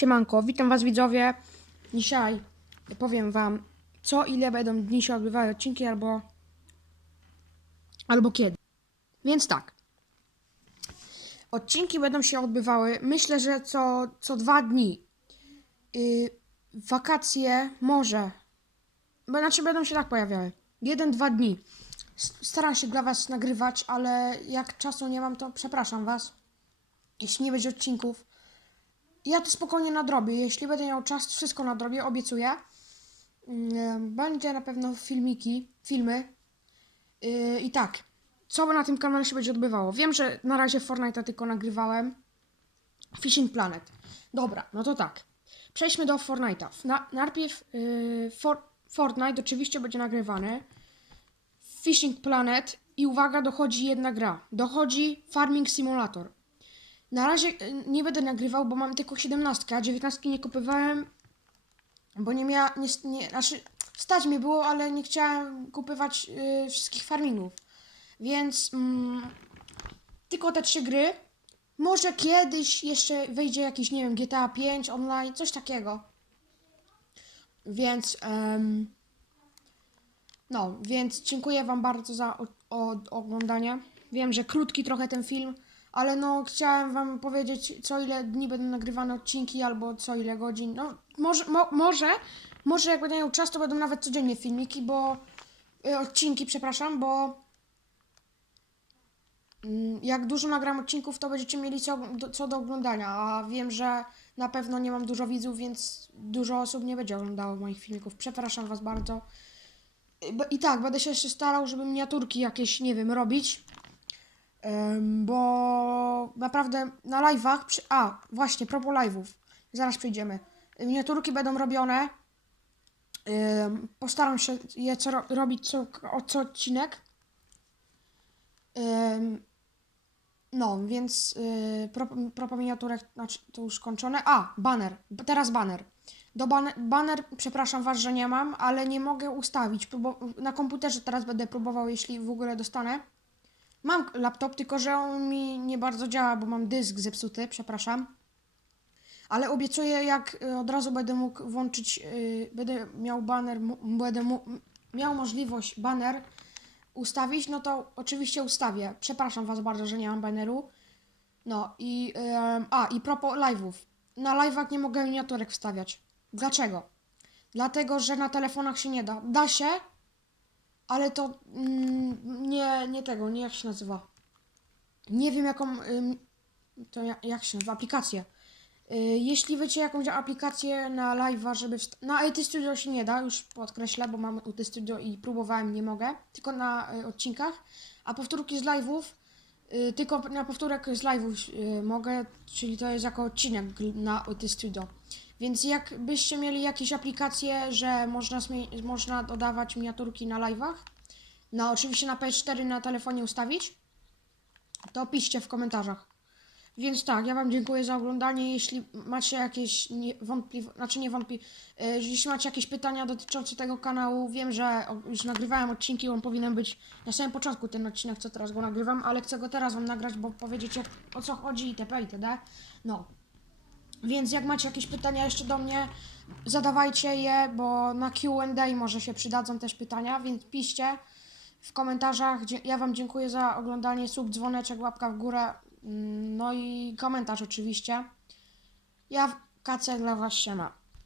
Siemanko, witam was widzowie. Dzisiaj powiem wam, co ile będą dni się odbywały odcinki albo albo kiedy. Więc tak. Odcinki będą się odbywały, myślę, że co, co dwa dni. Yy, wakacje może. Znaczy będą się tak pojawiały. Jeden, dwa dni. Staram się dla was nagrywać, ale jak czasu nie mam, to przepraszam was. Jeśli nie będzie odcinków. Ja to spokojnie nadrobię. Jeśli będę miał czas, wszystko nadrobię, obiecuję. Mm, Będzie na pewno filmiki, filmy. Yy, I tak, co na tym kanale się będzie odbywało? Wiem, że na razie Fortnite'a tylko nagrywałem. Fishing Planet. Dobra, no to tak. Przejdźmy do Fortnite'a. Na, najpierw yy, For, Fortnite oczywiście będzie nagrywany. Fishing Planet i uwaga, dochodzi jedna gra. Dochodzi Farming Simulator. Na razie y, nie będę nagrywał, bo mam tylko 17, a 19 nie kupowałem, bo nie miała, nie, nie, znaczy stać mi było, ale nie chciałem kupywać y, wszystkich farmingów. Więc mm, tylko te trzy gry. Może kiedyś jeszcze wejdzie jakiś, nie wiem, GTA 5 online, coś takiego. Więc em, no, więc dziękuję Wam bardzo za o, o, oglądanie. Wiem, że krótki trochę ten film, ale no chciałem Wam powiedzieć, co ile dni będą nagrywane odcinki, albo co ile godzin. No, może, mo, może, może jak będę miał czas, to będą nawet codziennie filmiki, bo y, odcinki, przepraszam, bo mm, jak dużo nagram odcinków, to będziecie mieli co co do oglądania, a wiem, że na pewno nie mam dużo widzów, więc dużo osób nie będzie oglądało moich filmików. Przepraszam Was bardzo. I tak, będę się jeszcze starał, żeby miniaturki jakieś, nie wiem, robić. Bo naprawdę na live'ach. Przy... A, właśnie, propos live'ów. Zaraz przejdziemy. Miniaturki będą robione. Postaram się je co ro- robić co, co odcinek. No, więc y, propos, propos miniaturek, znaczy to już skończone. A, banner. Teraz banner. Do banner, banner, przepraszam Was, że nie mam, ale nie mogę ustawić. Na komputerze teraz będę próbował, jeśli w ogóle dostanę. Mam laptop, tylko że on mi nie bardzo działa, bo mam dysk zepsuty, przepraszam. Ale obiecuję, jak y, od razu będę mógł włączyć, y, będę miał banner, będę miał możliwość banner ustawić, no to oczywiście ustawię. Przepraszam Was bardzo, że nie mam baneru. No i, em, a i propos live'ów. Na live'ach nie mogę miniaturek wstawiać. Dlaczego? Dlatego, że na telefonach się nie da. Da się, ale to mm, nie, nie tego, nie jak się nazywa. Nie wiem jaką, ym, to jak, jak się nazywa, aplikację. Y, jeśli wiecie jakąś aplikację na live'a, żeby... Na IT Studio się nie da, już podkreślę, bo mam IT Studio i próbowałem, nie mogę. Tylko na y, odcinkach. A powtórki z live'ów, y, tylko na powtórek z live'ów mogę, czyli to jest jako odcinek na IT Studio. Więc jakbyście mieli jakieś aplikacje, że można, można dodawać miniaturki na live'ach, no oczywiście na PS4 na telefonie ustawić, to piszcie w komentarzach. Więc tak, ja Wam dziękuję za oglądanie. Jeśli macie jakieś wątpliwości, znaczy nie wątpi, e, jeśli macie jakieś pytania dotyczące tego kanału, wiem, że już nagrywałem odcinki, on powinien być na samym początku ten odcinek, co teraz go nagrywam, ale chcę go teraz Wam nagrać, bo powiedzieć o co chodzi itp. itd. No. Więc jak macie jakieś pytania jeszcze do mnie, zadawajcie je, bo na Q&A może się przydadzą też pytania, więc piszcie w komentarzach. Ja Wam dziękuję za oglądanie, sub, dzwoneczek, łapka w górę, mm, no i komentarz oczywiście. Ja KC dla Was siema.